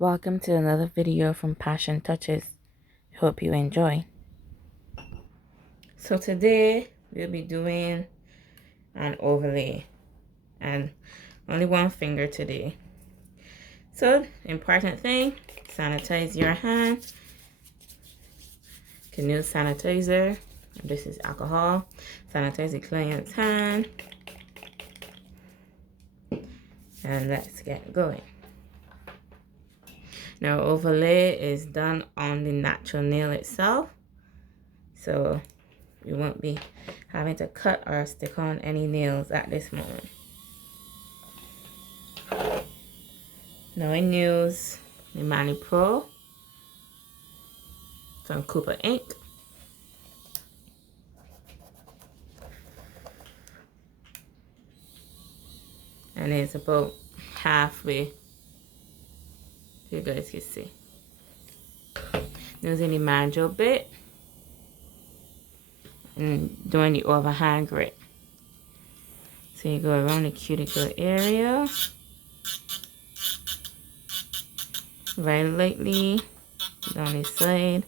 Welcome to another video from Passion Touches. Hope you enjoy. So today we'll be doing an overlay and only one finger today. So important thing, sanitize your hand. You can use sanitizer. This is alcohol. Sanitize the client's hand. And let's get going. Now overlay is done on the natural nail itself, so we won't be having to cut or stick on any nails at this moment. Now I use the Mani Pro from Cooper ink. And it's about halfway, you guys can see. Using the manjo bit and doing the overhand grip. So you go around the cuticle area very lightly down this side.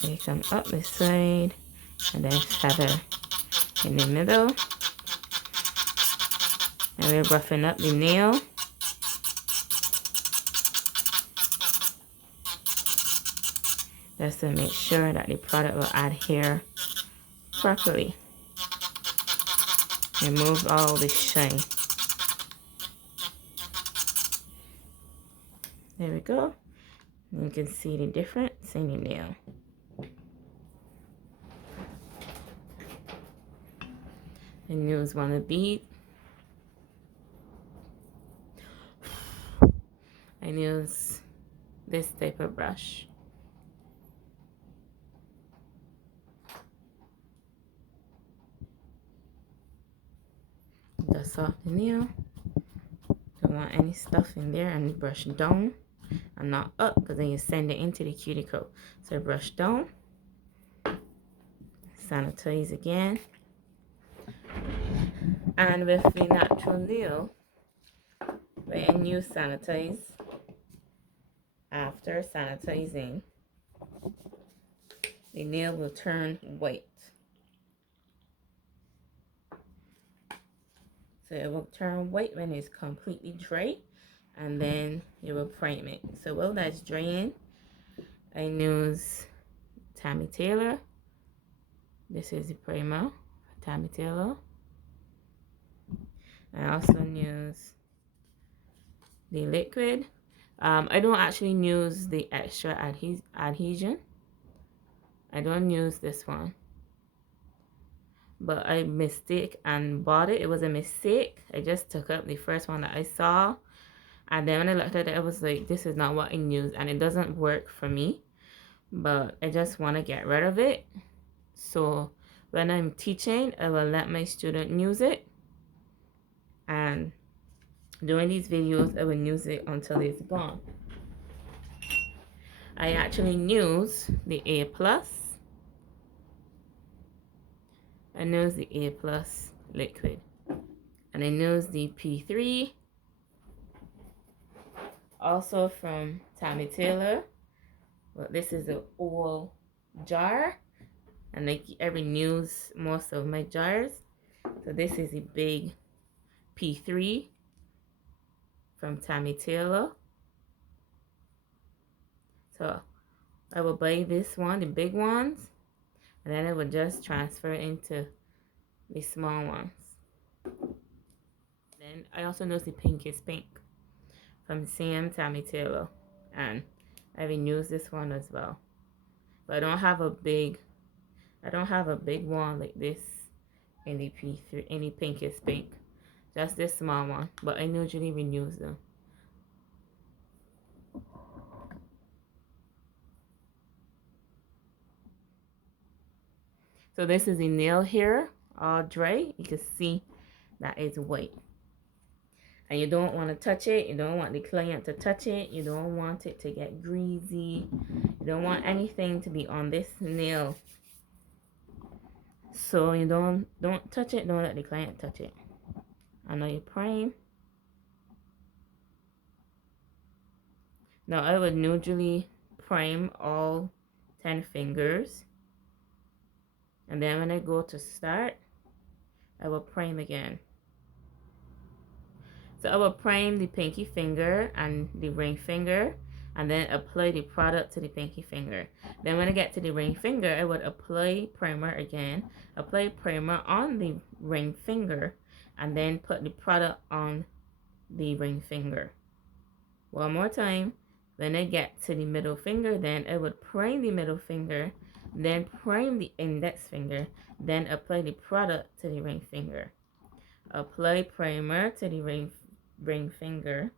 They come up this side and then feather in the middle. And we're roughing up the nail. Just to make sure that the product will adhere properly. Remove all the shine. There we go. You can see the difference in the nail. And use one of these. And use this type of brush. Dust off the nail. Don't want any stuff in there, and brush down and not up, because then you send it into the cuticle. So brush down. Sanitize again. And with the natural nail, when you sanitize, after sanitizing, the nail will turn white. So it will turn white when it's completely dry, and then you will prime it. So while that's drying, I use Tammy Taylor. This is the primer, Tammy Taylor. I also use the liquid. I don't actually use the extra adhesion. I don't use this one. But I mistake and bought it. It was a mistake. I just took up the first one that I saw. And then when I looked at it, I was like, this is not what I use. And it doesn't work for me. But I just want to get rid of it. So when I'm teaching, I will let my student use it. And doing these videos, I will use it until it's gone. I actually use the A+. I use the A+ liquid. And I use the P3. Also from Tammy Taylor. Well, this is an old jar. And I reuse most of my jars. So this is a big P3 from Tammy Taylor. So I will buy this one, the big ones, and then I will just transfer into the small ones. Then I also use the Pinkiest Pink from the same Tammy Taylor, and I will use this one as well. But I don't have a big one like this in the P3, in the Pinkiest Pink. Just this small one, but I usually reuse them. So this is the nail here, all dry. You can see that it's white. And you don't want to touch it. You don't want the client to touch it. You don't want it to get greasy. You don't want anything to be on this nail. So you don't touch it. Don't let the client touch it. I know you prime. Now I would usually prime all 10 fingers, and then when I go to start, I will prime again. So I will prime the pinky finger and the ring finger, and then apply the product to the pinky finger. Then when I get to the ring finger, I would apply primer again, apply primer on the ring finger, and then put the product on the ring finger. One more time. When I get to the middle finger, then I would prime the middle finger, then prime the index finger, then apply the product to the ring finger. Apply primer to the ring finger.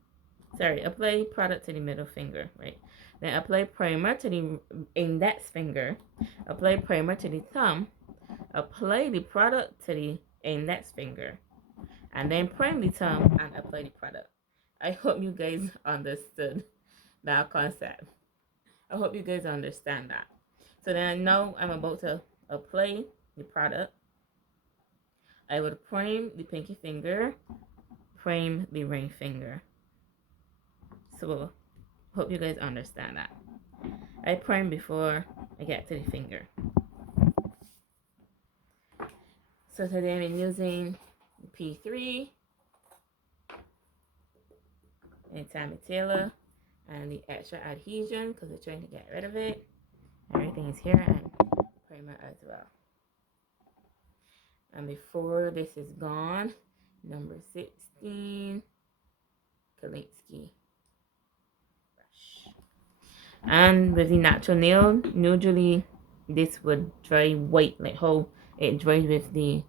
Sorry, apply product to the middle finger, right? Then apply primer to the index finger. Apply primer to the thumb. Apply the product to the index finger. And then prime the thumb and apply the product. I hope you guys understood that concept. I hope you guys understand that. So then now I'm about to apply the product. I would prime the pinky finger, prime the ring finger. So hope you guys understand that. I prime before I get to the finger. So today I'm using P3 and Tammy Taylor and the extra adhesion because we're trying to get rid of it. Everything is here and primer as well. And before this is gone, number 16, Kalinsky brush. And with the natural nail, usually this would dry white, like how it dries with the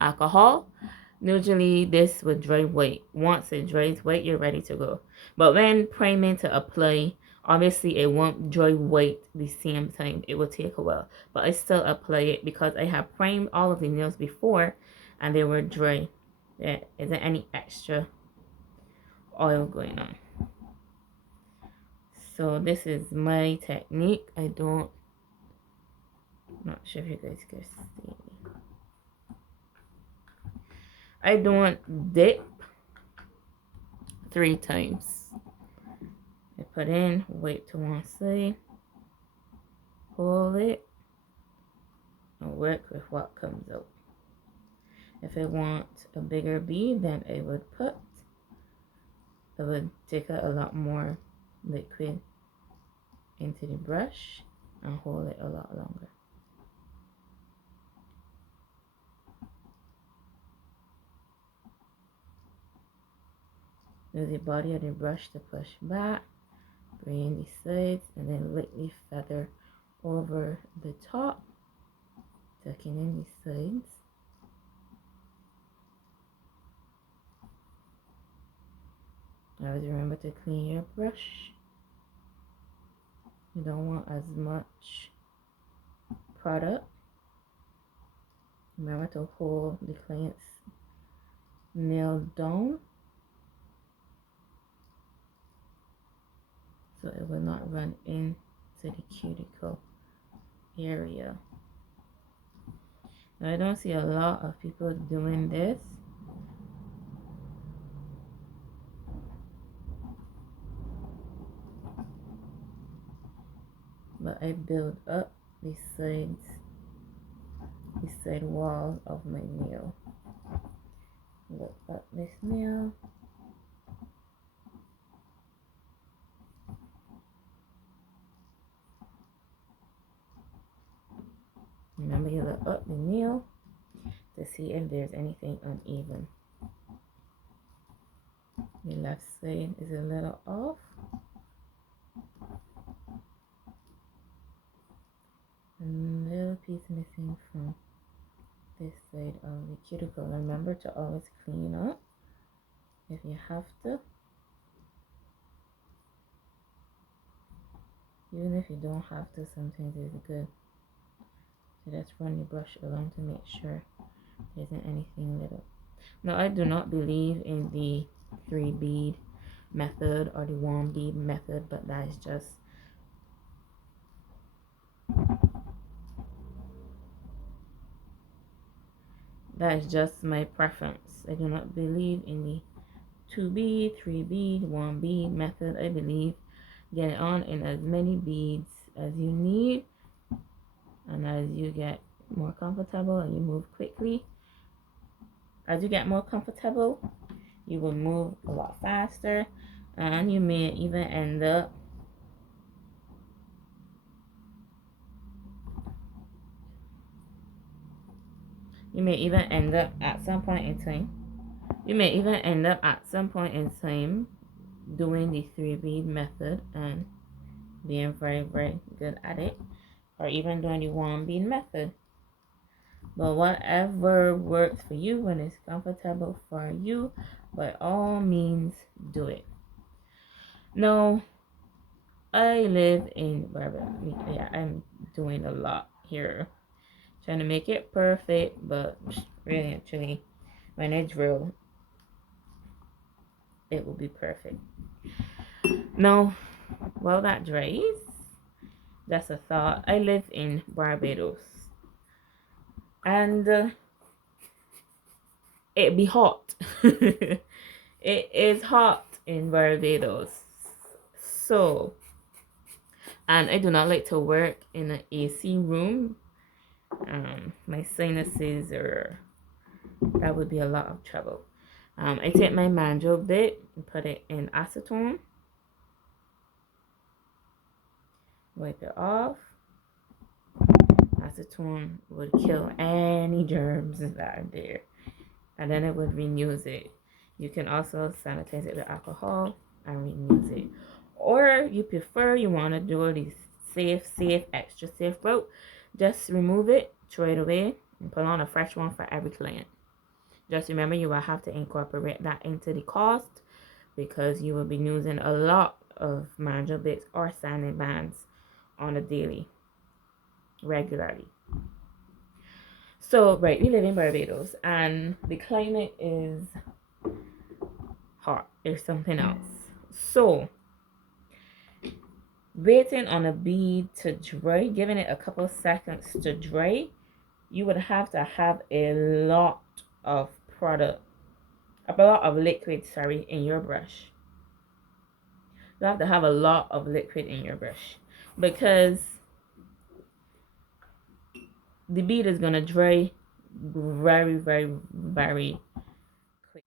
alcohol. Usually this would dry white. Once it dries white, you're ready to go. But when priming to apply, obviously it won't dry white the same time. It will take a while. But I still apply it because I have primed all of the nails before and they were dry. There isn't any extra oil going on. So this is my technique. Not sure if you guys can see. I don't dip 3 times. I put in, wait to one side, hold it, and work with what comes out. If I want a bigger bead, then I would take out a lot more liquid into the brush and hold it a lot longer. Use the body of the brush to push back, bring in the sides, and then lightly feather over the top, tucking in the sides. Always remember to clean your brush. You don't want as much product. Remember to hold the client's nail down so it will not run into the cuticle area. Now, I don't see a lot of people doing this. But I build up the side wall of my nail. Look up this nail. Remember, you look up the nail to see if there's anything uneven. The left side is a little off. A little piece missing from this side of the cuticle. Remember to always clean up if you have to. Even if you don't have to, sometimes it's good. So just run your brush along to make sure there isn't anything little. Now, I do not believe in the 3 bead method or the 1 bead method, but that is just my preference. I do not believe in the 2 bead, 3 bead, 1 bead method, I believe. Get it on in as many beads as you need, and as you get more comfortable and you move quickly, as you get more comfortable, you will move a lot faster, and you may even end up at some point in time. You may even end up at some point in time doing the 3 bead method and being very, very good at it, or even doing the 1 bead method. But whatever works for you, when it's comfortable for you, by all means do it. No, I live in Barbados. Yeah, I'm doing a lot here, trying to make it perfect, but really actually when I drill, it will be perfect. No, while that dries, that's a thought. I live in Barbados, and it be hot. It is hot in Barbados, so, and I do not like to work in an AC room. My sinuses are, that would be a lot of trouble. I take my manjo bit and put it in acetone, wipe it off. Acetone would kill any germs that are there, and then it would reuse it. You can also sanitize it with alcohol and reuse it. Or you prefer, you want to do the safe, extra safe route, just remove it, throw it away, and put on a fresh one for every client. Just remember, you will have to incorporate that into the cost, because you will be using a lot of manjo bits or sanding bands on a daily, regularly. So, right, we live in Barbados, and the climate is hot. It's something else. So, waiting on a bead to dry, giving it a couple seconds to dry, you would have to have a lot of product, a lot of liquid, in your brush. You have to have a lot of liquid in your brush, because the bead is gonna dry very, very, very quick.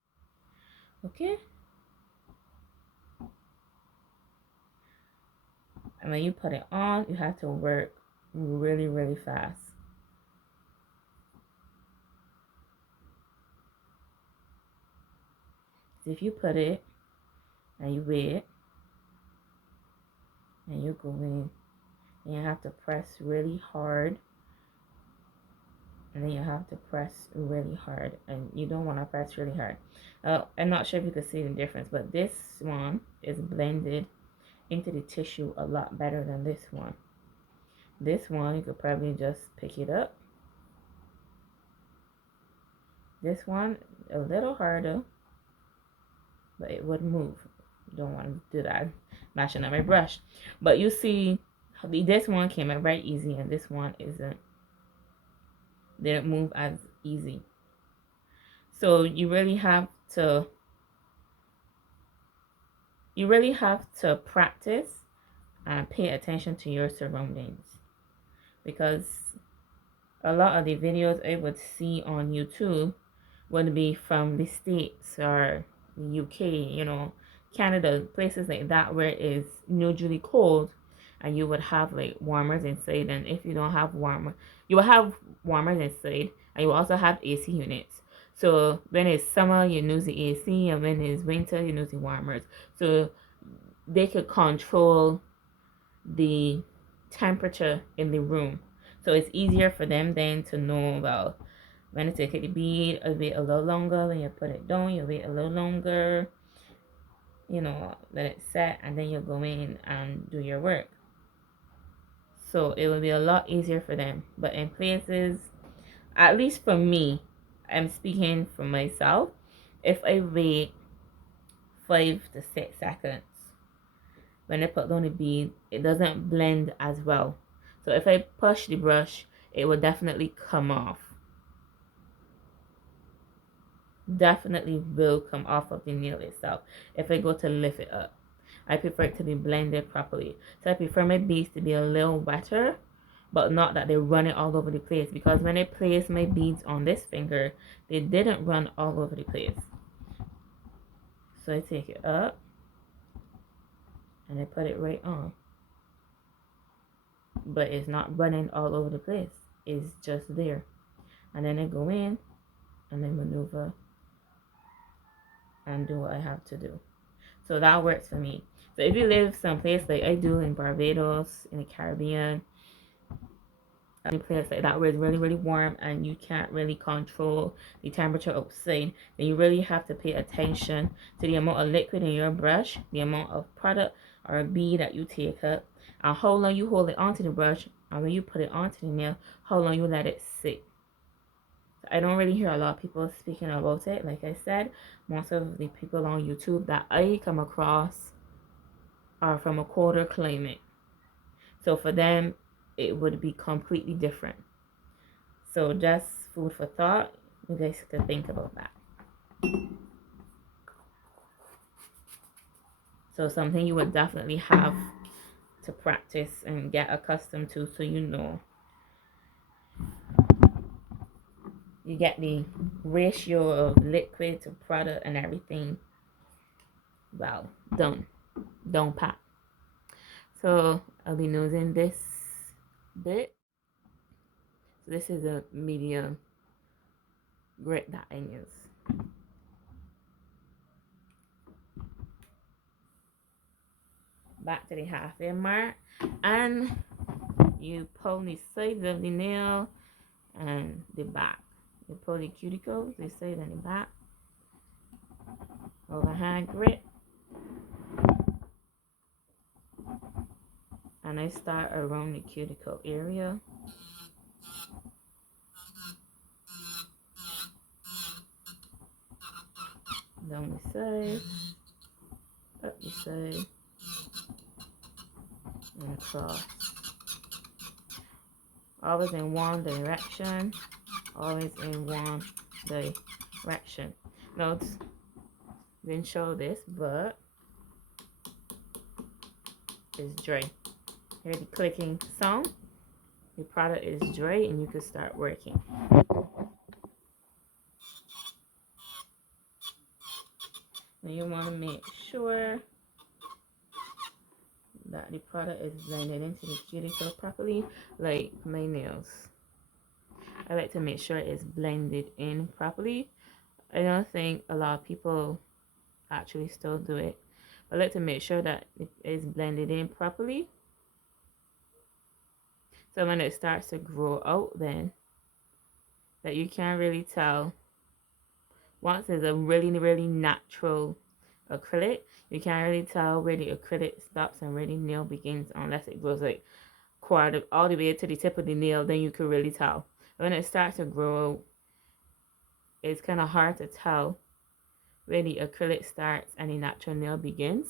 Okay, and when you put it on, you have to work really, really fast. So if you put it and you wait and you go in, and you have to press really hard, and then you have to press really hard, and you don't want to press really hard. I'm not sure if you can see the difference, but this one is blended into the tissue a lot better than this one. This one, you could probably just pick it up. This one, a little harder, but it would move. Don't want to do that, mashing up my brush. But you see, this one came out very easy, and this one didn't move as easy. So you really have to practice and pay attention to your surroundings, because a lot of the videos I would see on YouTube would be from the States or the UK, Canada, places like that where it is usually cold, and you would have like warmers inside. And if you don't have you will have warmers inside, and you will also have AC units. So when it's summer, you use the AC, and when it's winter, you use the warmers. So they could control the temperature in the room. So it's easier for them then to know, well, when to take the bead, you wait a little longer, when you put it down, you wait a little longer, let it set, and then you go in and do your work. So it will be a lot easier for them. But in places, at least for me, I'm speaking for myself, if I wait 5 to 6 seconds, when I put down the bead, it doesn't blend as well. So if I push the brush, it will definitely come off. definitely will come off of the nail itself if I go to lift it up. I prefer it to be blended properly. So I prefer my beads to be a little wetter, but not that they run it all over the place, because when I placed my beads on this finger, they didn't run all over the place. So I take it up and I put it right on. But it's not running all over the place. It's just there. And then I go in and I maneuver and do what I have to do. So that works for me. So if you live someplace like I do in Barbados, in the Caribbean, any place like that where it's really, really warm and you can't really control the temperature outside, then you really have to pay attention to the amount of liquid in your brush, the amount of product or bead that you take up, and how long you hold it onto the brush, and when you put it onto the nail, how long you let it sit. I don't really hear a lot of people speaking about it. Like I said, most of the people on YouTube that I come across are from a colder climate. So for them, it would be completely different. So just food for thought. You guys could think about that. So something you would definitely have to practice and get accustomed to, so you know. You get the ratio of liquid to product and everything. Well, don't pat. So I'll be using this bit. So this is a medium grit that I use. Back to the halfway mark, and you pull the sides of the nail and the back. You pull the cuticle, the side and the back. Overhand grit. And I start around the cuticle area. Down the side, up the side, and across. Always in one direction. Always in one direction. Note, didn't show this, but it's dry. Hear the clicking sound? The product is dry and you can start working. Now you want to make sure that the product is blended into the cuticle properly, like my nails. I like to make sure it's blended in properly. I don't think a lot of people actually still do it. I like to make sure that it is blended in properly. So when it starts to grow out, then that you can't really tell. Once it's a really, really natural acrylic, you can't really tell where the acrylic stops and where the nail begins unless it goes like quarter all the way to the tip of the nail. Then you can really tell. When it starts to grow, it's kind of hard to tell where the acrylic starts and the natural nail begins.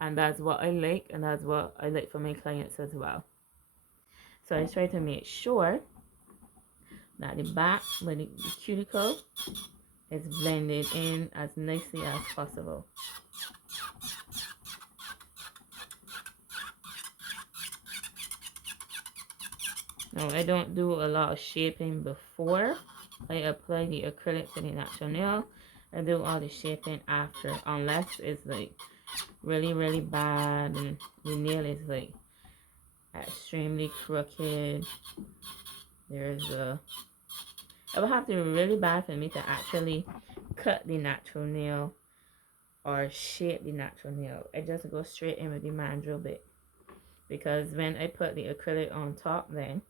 And that's what I like, and that's what I like for my clients as well. So I try to make sure that the back with the cuticle is blended in as nicely as possible. Now I don't do a lot of shaping before I apply the acrylic to the natural nail. I do all the shaping after, unless it's like really, really bad and the nail is like extremely crooked. It would have to be really bad for me to actually cut the natural nail or shape the natural nail. I just go straight in with the mandrel bit, because when I put the acrylic on top, then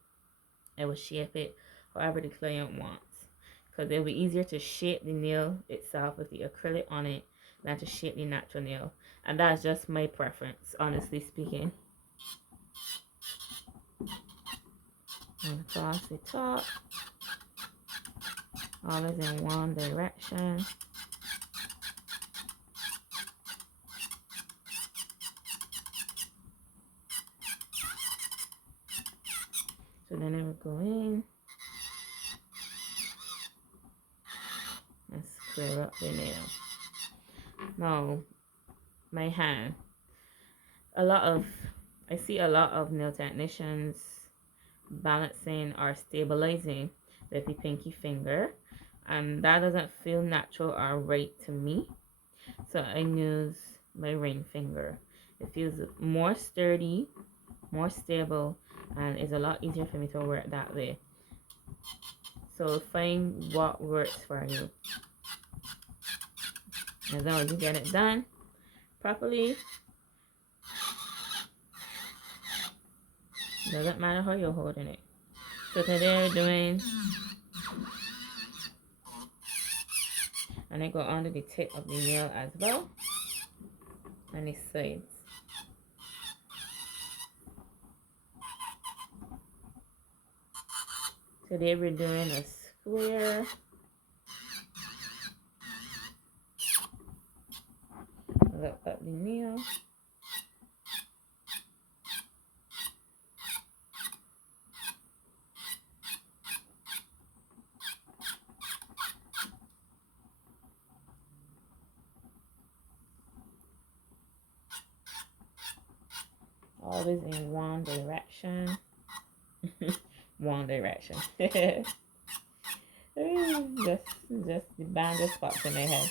I will shape it however the client wants, because it will be easier to shape the nail itself with the acrylic on it than to shape the natural nail. And that's just my preference, honestly speaking. And across the top, always in one direction. So then I will go in and square up the nail. Now, my hand. I see a lot of nail technicians balancing or stabilizing with the pinky finger, and that doesn't feel natural or right to me. So I use my ring finger. It feels more sturdy, more stable, and is a lot easier for me to work that way. So find what works for you. As long as you get it done properly, doesn't matter how you're holding it. So today we're doing, and I go under the tip of the nail as well, and the sides. Today we're doing a square. Look up the nail. Always in one direction. One direction. just the band just pops in my head.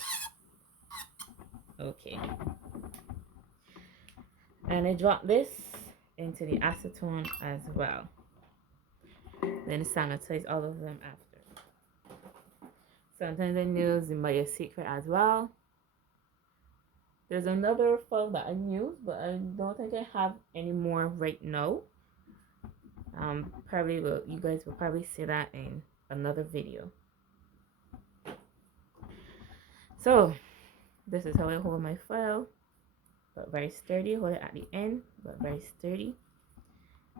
Okay. And I drop this into the acetone as well. Then sanitize all of them after. Sometimes I use the Maya Secret as well. There's another file that I use, but I don't think I have any more right now. Probably will. You guys will probably see that in another video. So this is how I hold my file, but very sturdy. Hold it at the end, but very sturdy.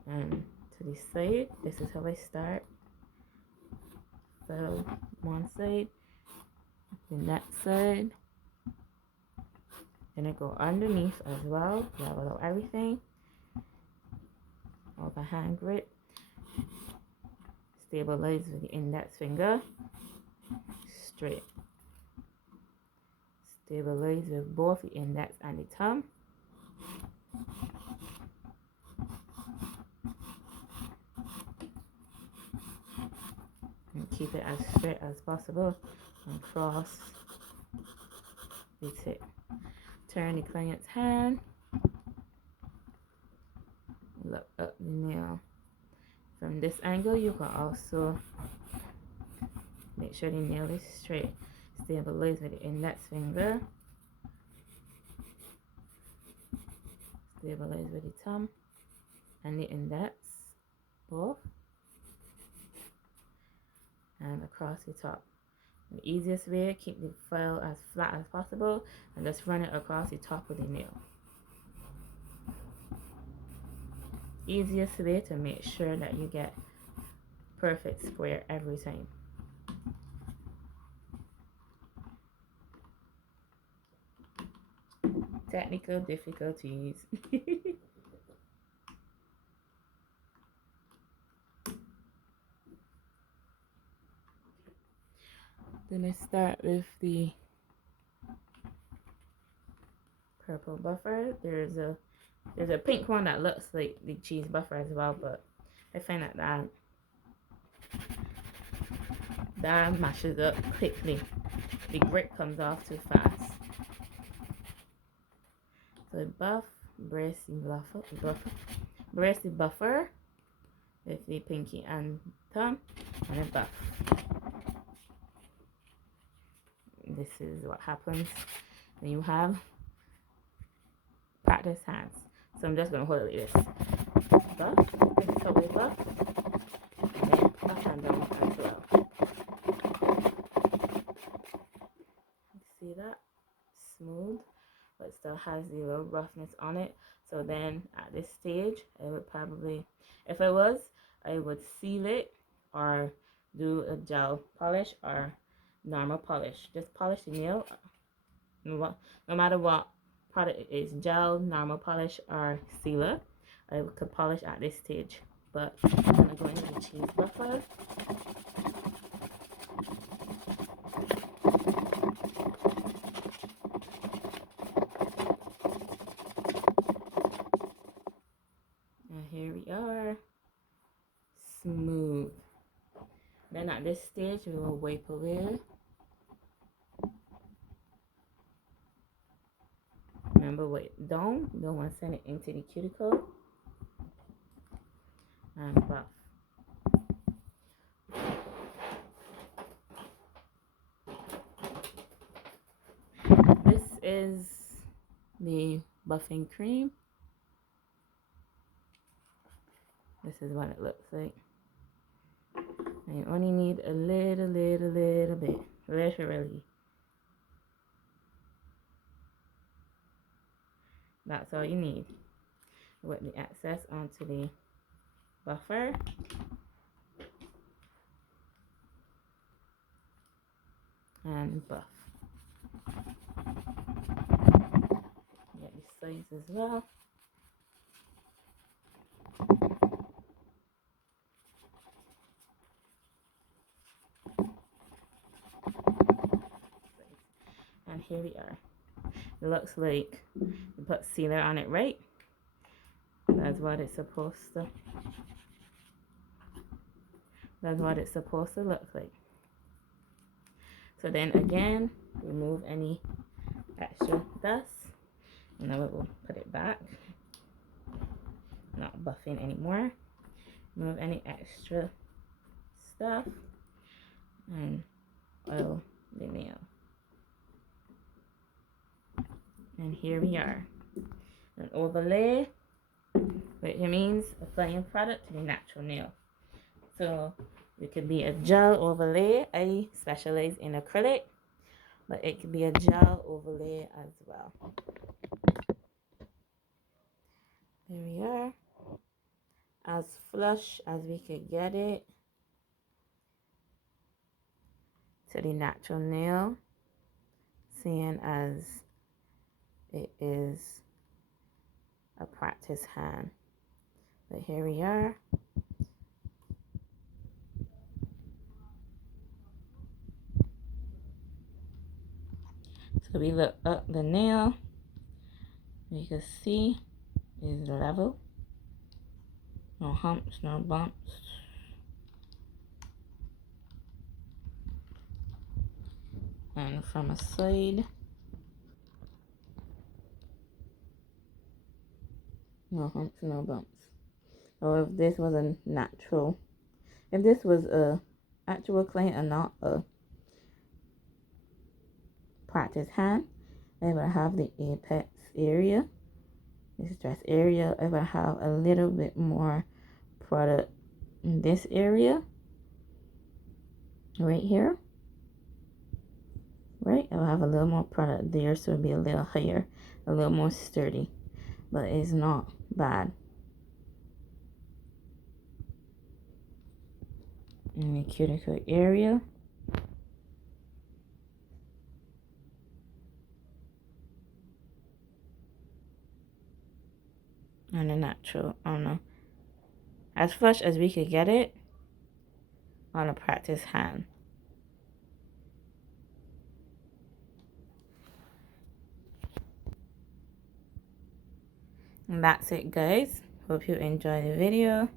And to the side, this is how I start. So one side, the next side. Then I go underneath as well, level out everything. Of a hand grip. Stabilize with the index finger. Straight. Stabilize with both the index and the thumb. And keep it as straight as possible and cross the tip. Turn the client's hand. Look up the nail. From this angle, you can also make sure the nail is straight. Stabilize with the index finger. Stabilize with the thumb and the index, both, and across the top. The easiest way, keep the file as flat as possible and just run it across the top of the nail. Easiest way to make sure that you get perfect square every time. Technical difficulties. Then I start with the purple buffer. There's a pink one that looks like the cheese buffer as well, but I find that mashes up quickly. The grip comes off too fast. So brace the buffer with the pinky and thumb, and then buff. This is what happens when you have practice hands. So I'm just going to hold it like this. Buff, this is how we buff, and then up and down as well. See that? Smooth, but still has the little roughness on it. So then at this stage, I would probably, if I was, I would seal it or do a gel polish or normal polish. Just polish the nail, no matter what product it is, gel, normal polish, or sealer. I could polish at this stage, but I'm gonna go into the cheese buffer. then at this stage we will wipe away. Remember, wipe down. You don't want to send it into the cuticle. And buff. This is the buffing cream. This is what it looks like. And you only need a little bit. Literally. That's all you need. With the excess onto the buffer. And buff. Get the sides as well. And here we are. It looks like you put sealer on it, right? That's what it's supposed to. That's what it's supposed to look like. So then again, remove any extra dust. And now we'll put it back. Not buffing anymore. Remove any extra stuff. And oil the nail. And here we are. An overlay, which means applying product to the natural nail. So it could be a gel overlay. I specialize in acrylic, but it could be a gel overlay as well. There we are. As flush as we could get it to the natural nail, seeing as it is a practice hand. But here we are. So we look up the nail. You can see is level. No humps, no bumps. And from a side, no humps, no bumps. Or if this was a natural, if this was a actual client and not a practice hand, I would have the apex area, this dress area. I would have a little bit more product in this area, right here. Right, I'll have a little more product there, so it'll be a little higher, a little more sturdy, but it's not bad. In the cuticle area, and a natural, I don't know, as flush as we could get it on a practice hand. And that's it, guys. Hope you enjoyed the video.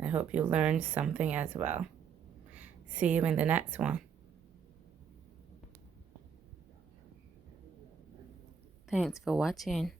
I hope you learned something as well. See you in the next one. Thanks for watching.